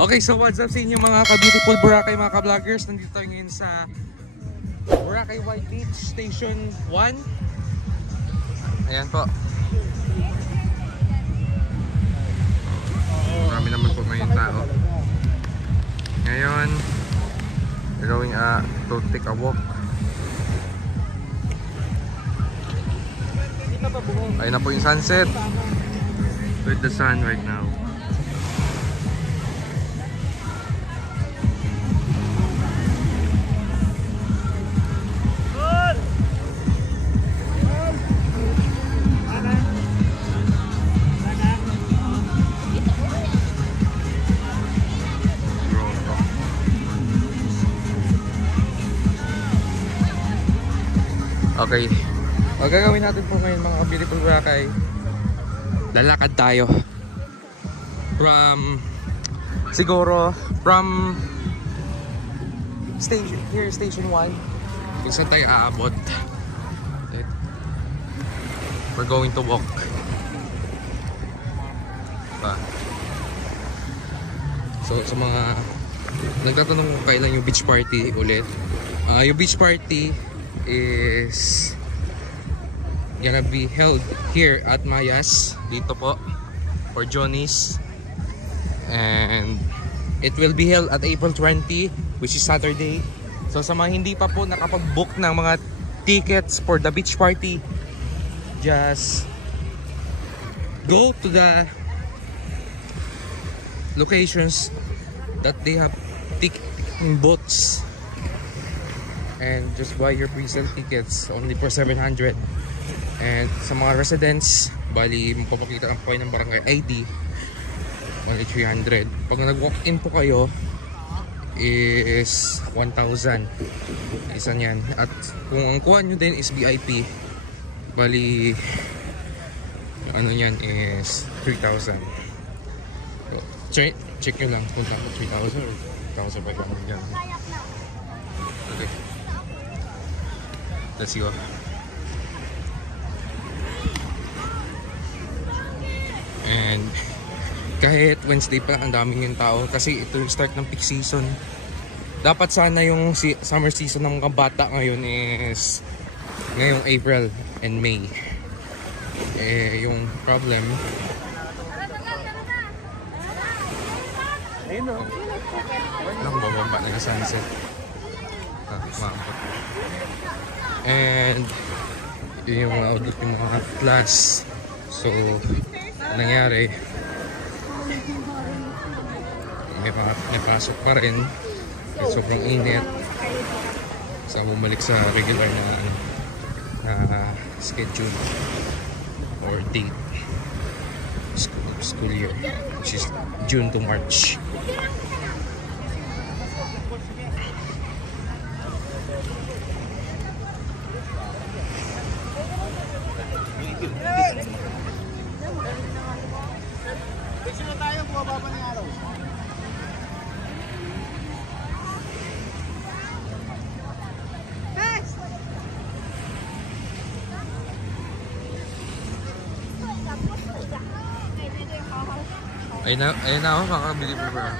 Okay, so what's up sa inyo mga ka-beautiful Boracay, mga ka-vloggers? Nandito tayo ngayon sa Boracay White Beach Station 1. Ayan po. Marami naman po ngayon tao. Ngayon, we're going to take a walk. Ayun na po yung sunset with the sun right now. Okay, ang gagawin natin po ngayon mga beautiful Boracay, lalakad tayo from station 1 kung saan tayo aabot. We're going to walk so sa mga nagtatanong kung kailan yung beach party ulit, yung beach party is gonna be held here at Mayas dito po for Johnny's, and it will be held at April 20, which is Saturday. So sa mga hindi pa po nakapag-book ng mga tickets for the beach party, just go to the locations that they have ticketing booths and just buy your pre-sale tickets only for 700. And sa mga residents, bali magpapakita ang kayo ng barangay ID, only 300. Pag nag-walk-in po kayo is 1,000 isa niyan. At kung ang kuha nyo din is VIP, bali ano niyan is 3,000. So, check nyo lang kung tapos 3,000 or 1,500 yan. Okay, let's go. And kahit Wednesday pa, ang daming yung tao kasi ito yung start ng peak season. Dapat sana yung summer season ng mga bata ngayon is ngayong April and May. Yung problem, walang bababa na sunset. And yung mga outlook yung mga class. So nangyari, may pasok pa rin, sobrang init, sa bumalik sa regular na schedule or date school year, which is June to March. Ayun na ako, makakabili po ba?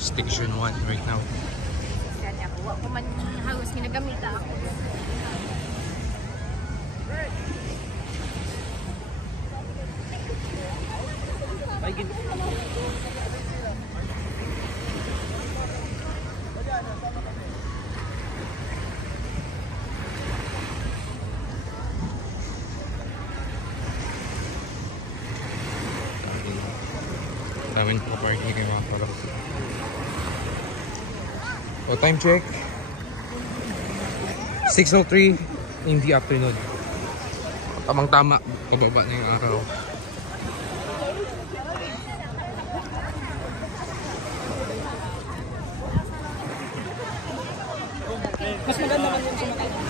Station 1 right now. Ako man halos ginagamit ako. Dami na parking kayo mga kalak. O, time check 6:03 in the afternoon. Tamang tama, pababa na yung araw. Mas maganda man yung sumakay.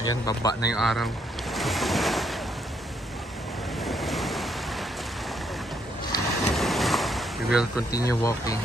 Ayan, baba na yung araw. We will continue walking.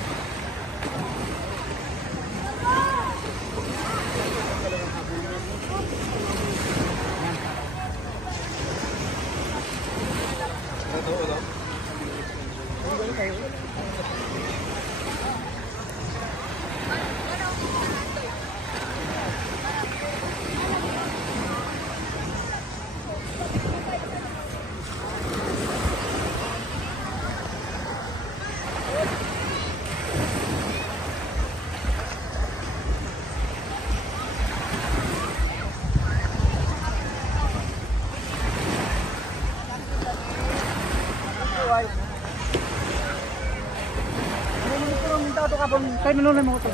Tayo manunan mo ito.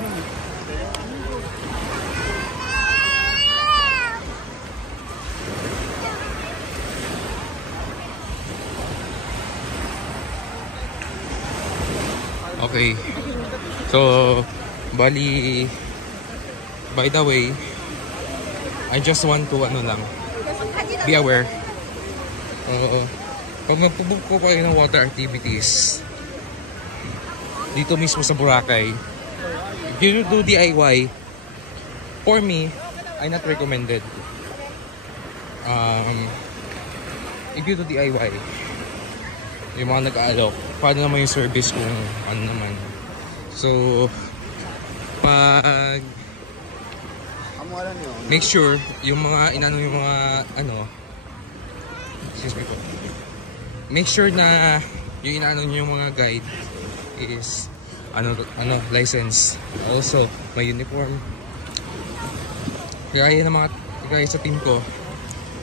Okay. So, bali, by the way, I just want to, be aware. Pag magpubook ko kayo ng water activities, dito mismo sa Boracay, if you do DIY, for me, I not recommended. If you do DIY, yung mga nag-aalok, paano naman yung service kung ano naman. So, pag make sure yung mga excuse me po, make sure na yung yung mga guide is license, also may uniform, kaya sa team ko,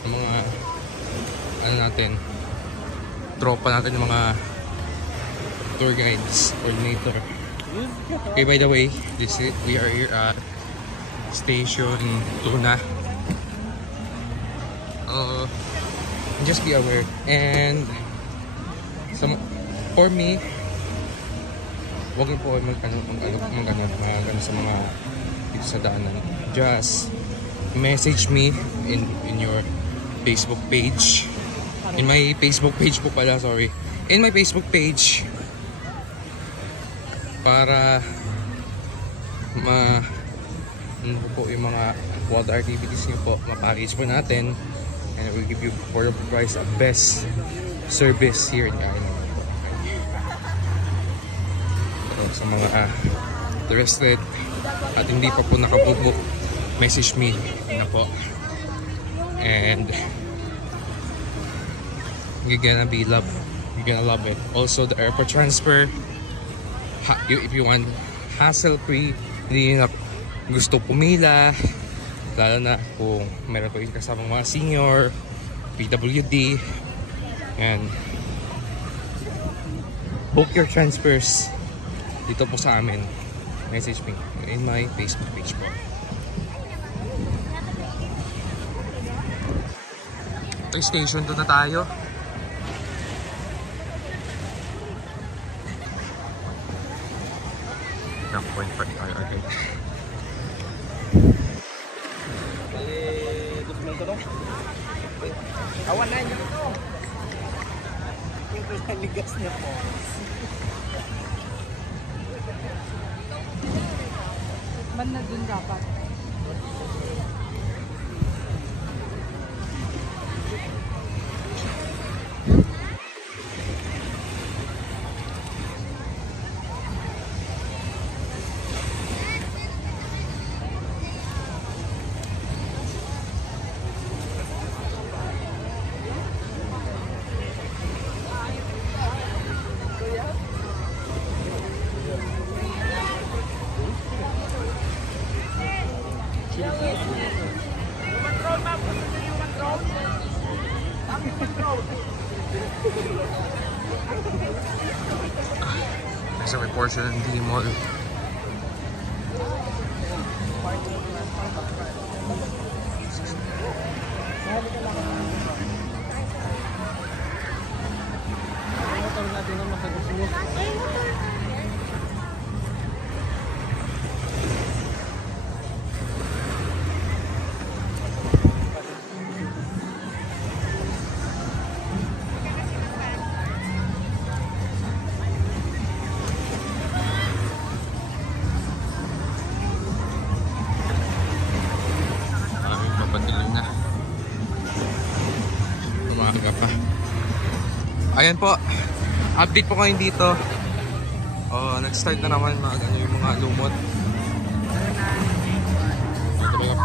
yung mga tropa natin, yung mga tour guides, coordinator. Okay, by the way, we are here at Station Tuna. Just be aware, and for me, wag po kayo magano sa mga dito sa daanan. Just message me in your Facebook page. In my Facebook page po pala, sorry. In my Facebook page, para po yung mga water activities niyo po, ma-package po natin, and I will give you for the price of best service here in Island. So, sa mga interested at hindi pa po nakabook, message me na po, and you're gonna love it. Also, the airport transfer, if you want hassle-free, hindi na gusto pumila, lalo na kung meron po yung kasama mga senior, PWD, and book your transfers dito po sa amin. Message me in my Facebook page po. Okay, station 2 na tayo. Point park tayo agad. Awan na yun ito. Yung pinaligas na po. Banda dun dapat. Nasa may portion ng D-Mall. Ayan po, update po kayo dito. Nag-start na naman yung mga lumot. Ito ba yung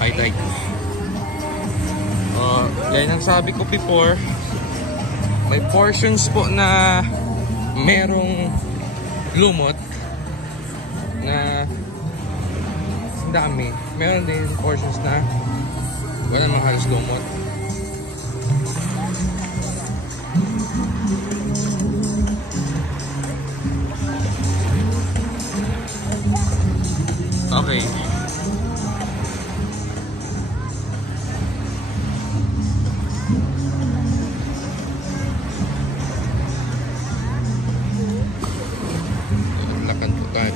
highlight? Yan ang sabi ko before. May portions po na merong lumot na dami. Meron din portions na wala namang halos lumot. Okay. Lakan po tayo.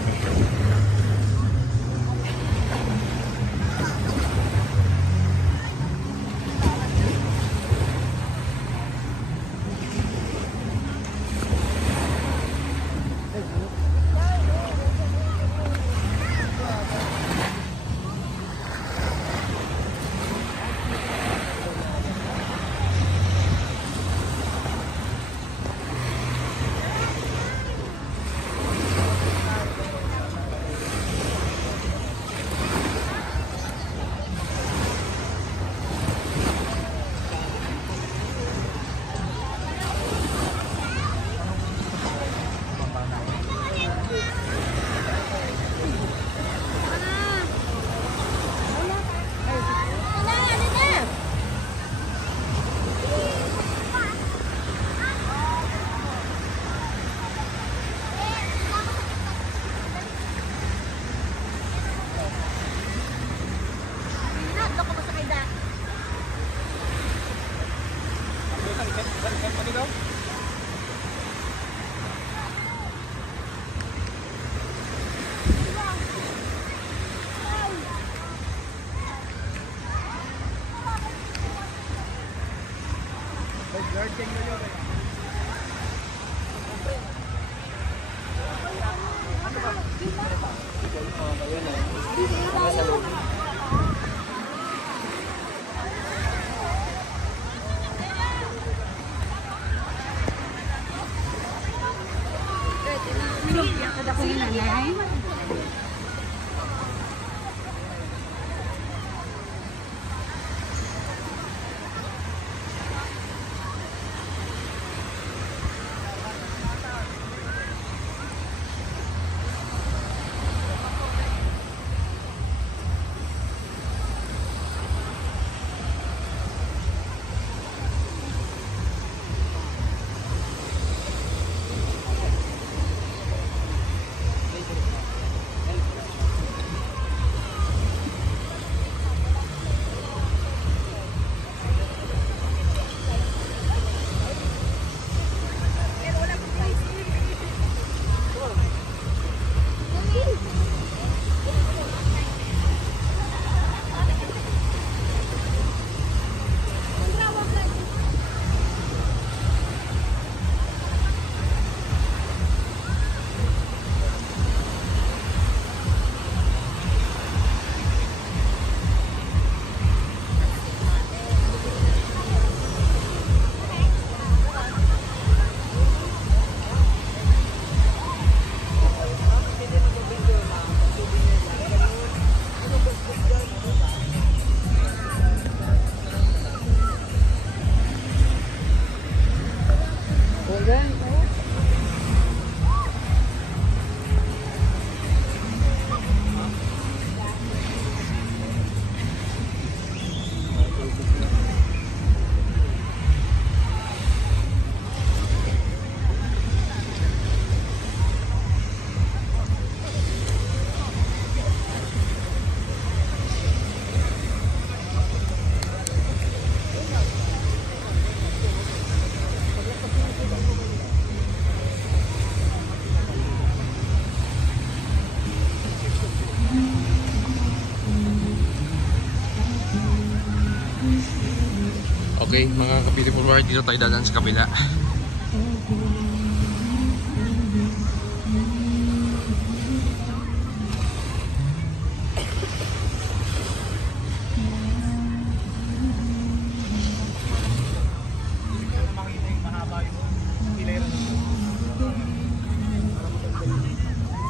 Okay, mga ka-beautiful world, dito tayo dadaan sa kabila.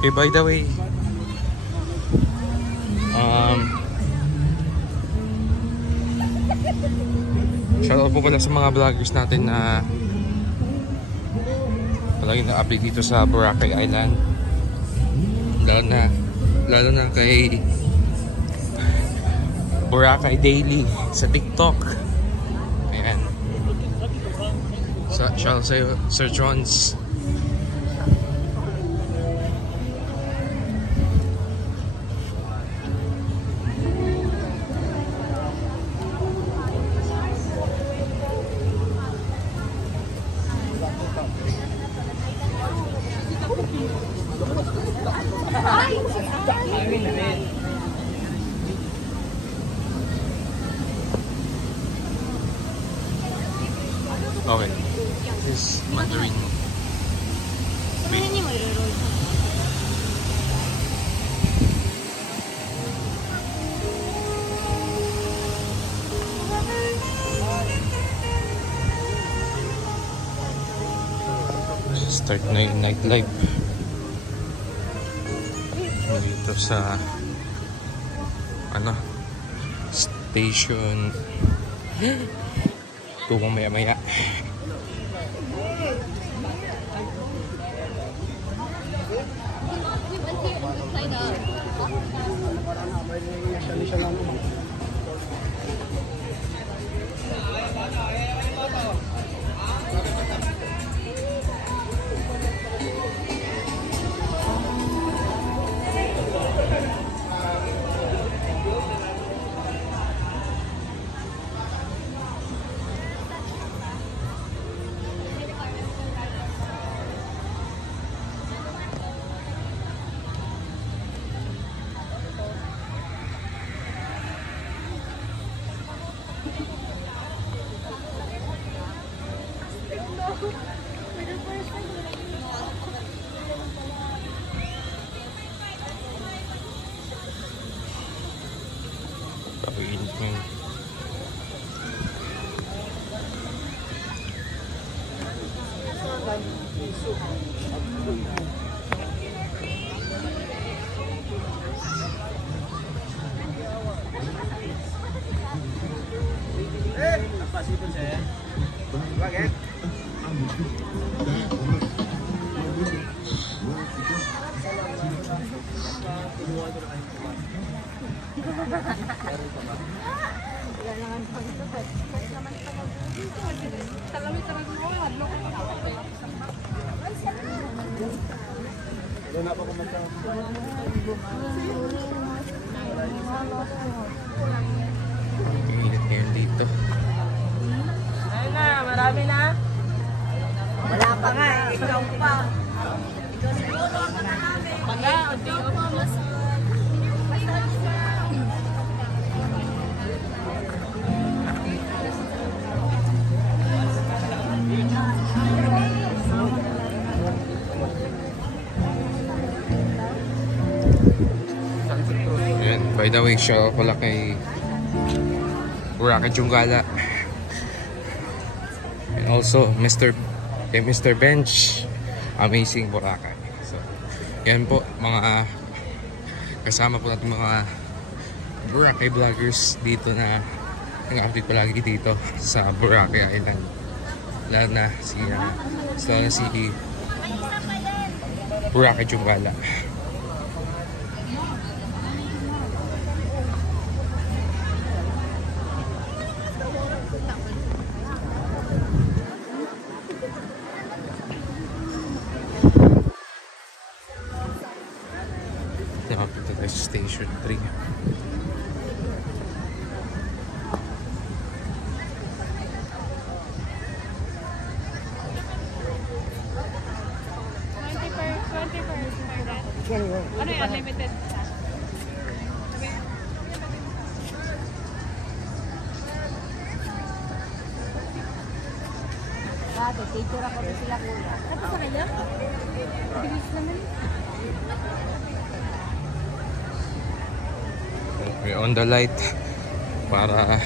Okay, by the way, shoutout po pala sa mga vloggers natin na palagi na-update dito sa Boracay Island. Lalo na kay Boracay Daily sa TikTok. Ayan. Shoutout sa Sir Johns. Okay. This is Mandarin. Wait. Start na yung nightlife dito sa station. Tupang maya-maya. Init ngayon dito. Ayun na, marami na. Wala pa nga eh, ikaw pa. Pagka, ikaw pa mas. By the way, shout out pala kay Boracay Junggala. And also Mr. Bench, amazing Boracay. So, yan po mga kasama po natin mga Boracay vloggers dito na nag-update palagi dito sa Boracay Island. Lalo na si Boracay Junggala. Station 3. Ano yung unlimited? dati. Picture ako na sila kuya. Ano sa kanya? Bilis naman. We're on the light para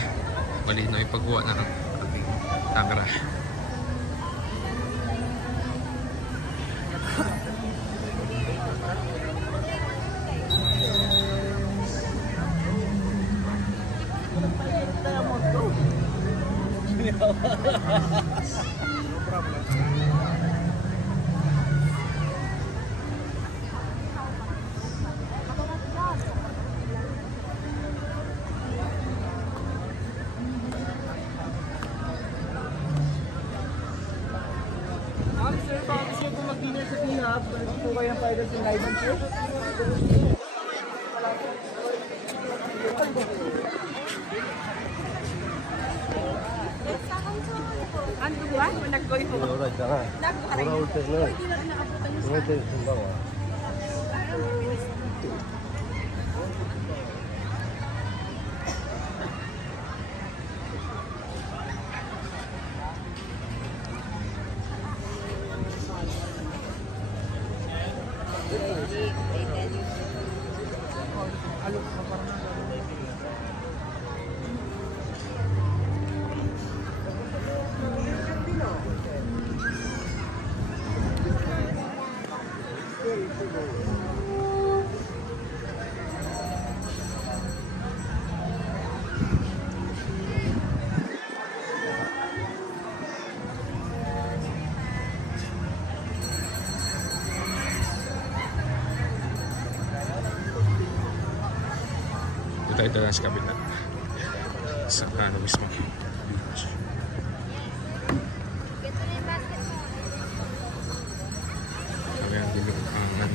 malinaw yung pagkuha ng ating camera. Sir, baka gusto nyo po mag-dinner sa P-Hub. Balik po kayo ng pwede sa live sir. Ano ba? Nagkoy mo. Ito lang sa kabila sa ano mismo beach. Ayan,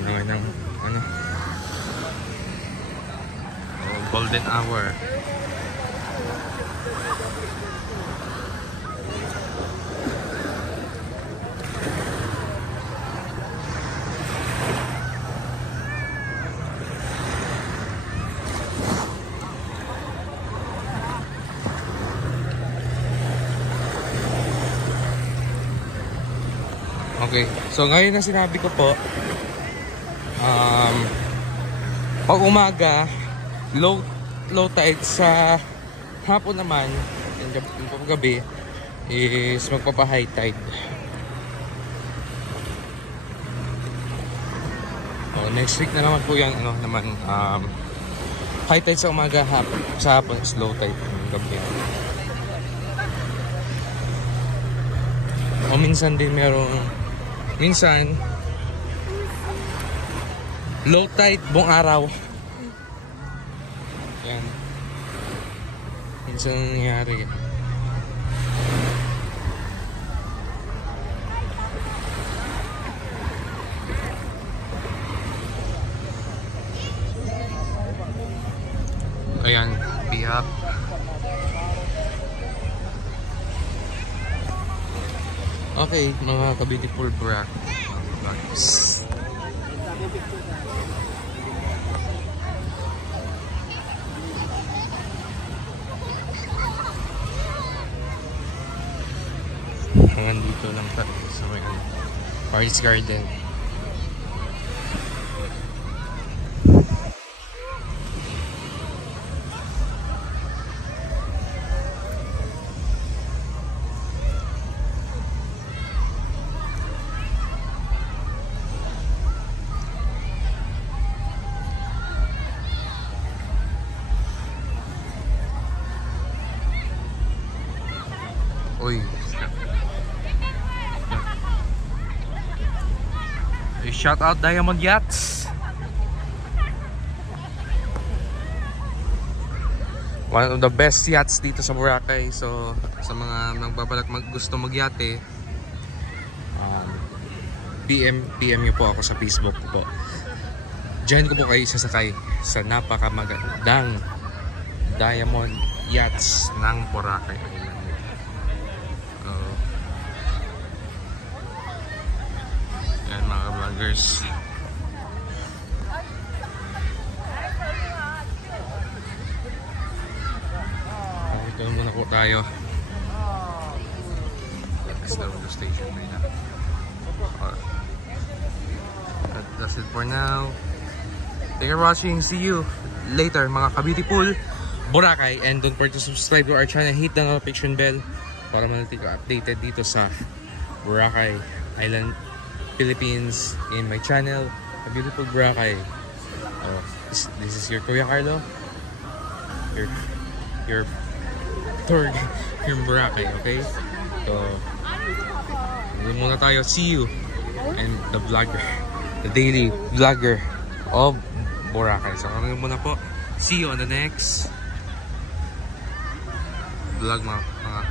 naman ng ano golden hour. Okay, so ngayon na sinabi ko po, pag umaga, low tide, sa hapon naman, yung gabi, is magpapa-high tide. Next week na naman po yan, ano naman, high tide sa umaga, sa hapon is low tide yung gabi. O minsan din minsan low tide buong araw. Yan. Minsan nangyayari. Ayan, bihap. Okay, mga ka-beautiful vloggers. Hanggang dito lang tayo sa may Paris Garden. Uy. Shout out Diamond Yachts. One of the best yachts dito sa Boracay. So sa mga nagbabalak gusto magyate, PM niyo po ako sa Facebook po. Diyan ko po kayo sasakay sa napakamagandang Diamond Yachts ng Boracay Island. Yan mga vloggers. Ito muna po tayo. DSW station right now. That's it for now. Thank you for watching. See you later mga ka-beautiful Boracay. And don't forget to subscribe to our channel. Hit the notification bell para manatili ka updated dito sa Boracay Island, Philippines in my channel, A Beautiful Boracay. This is your Kuya Carlo. Your tour here in Boracay, okay? So, yun muna tayo. See you. And the vlogger, the daily vlogger of Boracay. So, kami muna po. See you on the next vlog mga